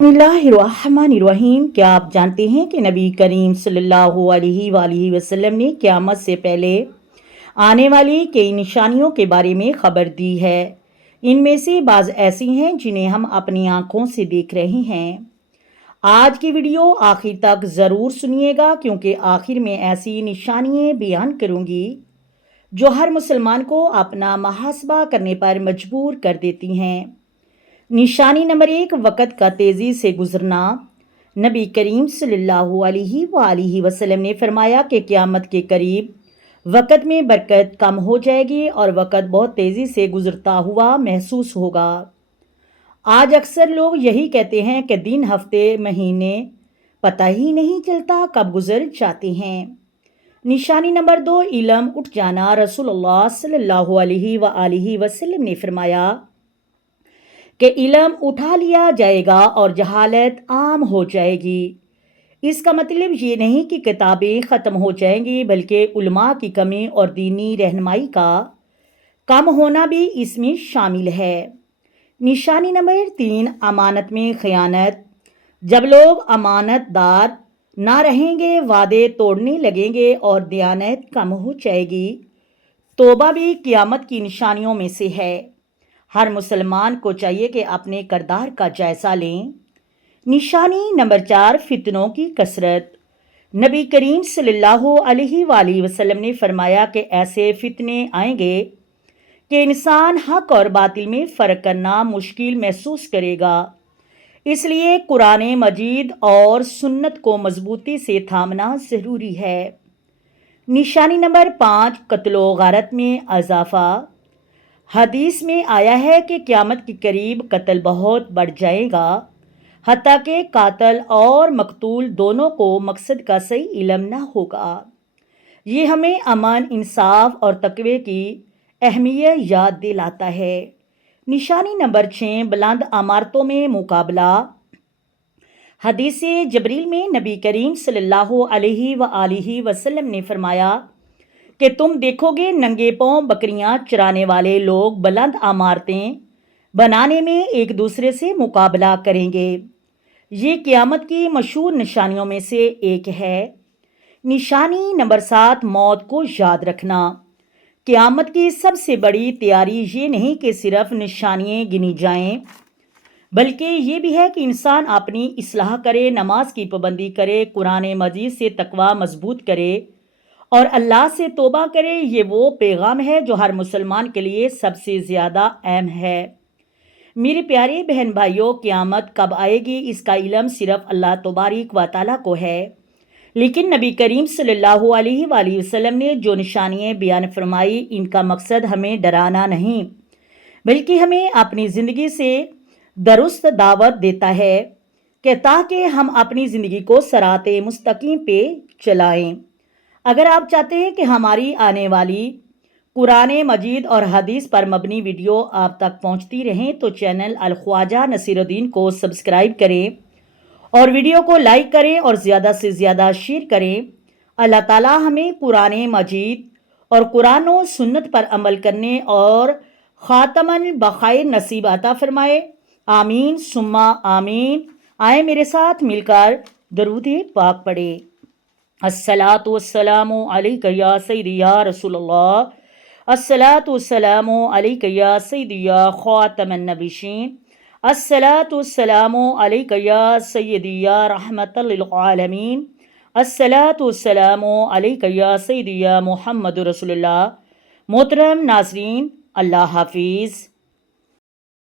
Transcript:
बिस्मिल्लाहिर्रहमानिर्रहीम। क्या आप जानते हैं कि नबी करीम सल्लल्लाहु अलैहि वसल्लम ने क़यामत से पहले आने वाली कई निशानियों के बारे में खबर दी है। इनमें से बाज़ ऐसी हैं जिन्हें हम अपनी आंखों से देख रहे हैं। आज की वीडियो आखिर तक ज़रूर सुनिएगा, क्योंकि आखिर में ऐसी निशानियाँ बयान करूँगी जो हर मुसलमान को अपना मुहासबा करने पर मजबूर कर देती हैं। निशानी नंबर 1, वक़्त का तेज़ी से गुजरना। नबी करीम सल्लल्लाहु अलैहि वसल्लम ने फरमाया कि क़यामत के करीब वक़्त में बरकत कम हो जाएगी और वक़्त बहुत तेज़ी से गुजरता हुआ महसूस होगा। आज अक्सर लोग यही कहते हैं कि दिन, हफ्ते, महीने पता ही नहीं चलता कब गुजर जाते हैं। निशानी नंबर 2, इल्म उठ जाना। रसूलुल्लाह सल्लल्लाहु अलैहि वसल्लम ने फरमाया कि इल्म उठा लिया जाएगा और जहालत आम हो जाएगी। इसका मतलब ये नहीं कि किताबें ख़त्म हो जाएंगी, बल्कि उलमा की कमी और दीनी रहनुमाई का कम होना भी इसमें शामिल है। निशानी नंबर 3, अमानत में खयानत। जब लोग अमानतदार ना रहेंगे, वादे तोड़ने लगेंगे और दयानत कम हो जाएगी। तौबा भी क़यामत की निशानियों में से है। हर मुसलमान को चाहिए कि अपने किरदार का जायज़ा लें। निशानी नंबर 4, फितनों की कसरत। नबी करीम सल्लल्लाहु अलैहि वसल्लम ने फरमाया कि ऐसे फितने आएंगे कि इंसान हक और बातिल में फ़र्क करना मुश्किल महसूस करेगा। इसलिए कुरान मजीद और सुन्नत को मजबूती से थामना ज़रूरी है। निशानी नंबर 5, कत्लो गारत में इजाफ़ा। हदीस में आया है कि क़यामत के करीब कत्ल बहुत बढ़ जाएगा, हत्ता कि कातिल और मकतूल दोनों को मकसद का सही इल्म न होगा। ये हमें अमन, इंसाफ और तक़वे की अहमियत याद दिलाता है। निशानी नंबर 6, बुलंद इमारतों में मुकाबला। हदीस जबरील में नबी करीम सल्लल्लाहु अलैहि वसल्लम ने फरमाया कि तुम देखोगे नंगे पांव बकरियां चराने वाले लोग बुलंद इमारतें बनाने में एक दूसरे से मुकाबला करेंगे। ये क़यामत की मशहूर निशानियों में से एक है। निशानी नंबर 7, मौत को याद रखना। क़यामत की सबसे बड़ी तैयारी ये नहीं कि सिर्फ निशानियाँ गिनी जाएं, बल्कि ये भी है कि इंसान अपनी इस्लाह करे, नमाज की पाबंदी करे, कुरान मजीद से तकवा मजबूत करे और अल्लाह से तौबा करे। ये वो पैगाम है जो हर मुसलमान के लिए सबसे ज़्यादा अहम है। मेरे प्यारे बहन भाइयों, क़यामत कब आएगी इसका इल्म सिर्फ अल्लाह तबारक व तआला को है, लेकिन नबी करीम सल्लल्लाहु अलैहि वसल्लम ने जो निशानियाँ बयान फरमाई, इनका मकसद हमें डराना नहीं, बल्कि हमें अपनी ज़िंदगी से दुरुस्त दावत देता है कि ताकि हम अपनी ज़िंदगी को सिराते मुस्तकीम पे चलाएं। अगर आप चाहते हैं कि हमारी आने वाली कुरान मजीद और हदीस पर मबनी वीडियो आप तक पहुंचती रहें, तो चैनल अल ख्वाजा नसीरुद्दीन को सब्सक्राइब करें और वीडियो को लाइक करें और ज़्यादा से ज़्यादा शेयर करें। अल्लाह ताला हमें कुरान मजीद और कुरान और सुन्नत पर अमल करने और ख़ातमुल बख़ैर नसीब अता फरमाए। आमीन सुम्मा आमीन। आए मेरे साथ मिलकर दरूद पाक पढ़े। अस्सलातु वस्सलामु अलैका या सय्यदी या रसूलल्लाह। अस्सलातु वस्सलामु अलैका या सय्यदी या ख़ातमन नबिय्यीन। अस्सलातु वस्सलामु अलैका या सय्यदी या रहमतल लिल आलमीन। अस्सलातु वस्सलामु अलैका या सय्यदी या मुहम्मदुर रसूलुल्लाह। मोहतरम नाज़रीन, अल्लाह हाफिज़।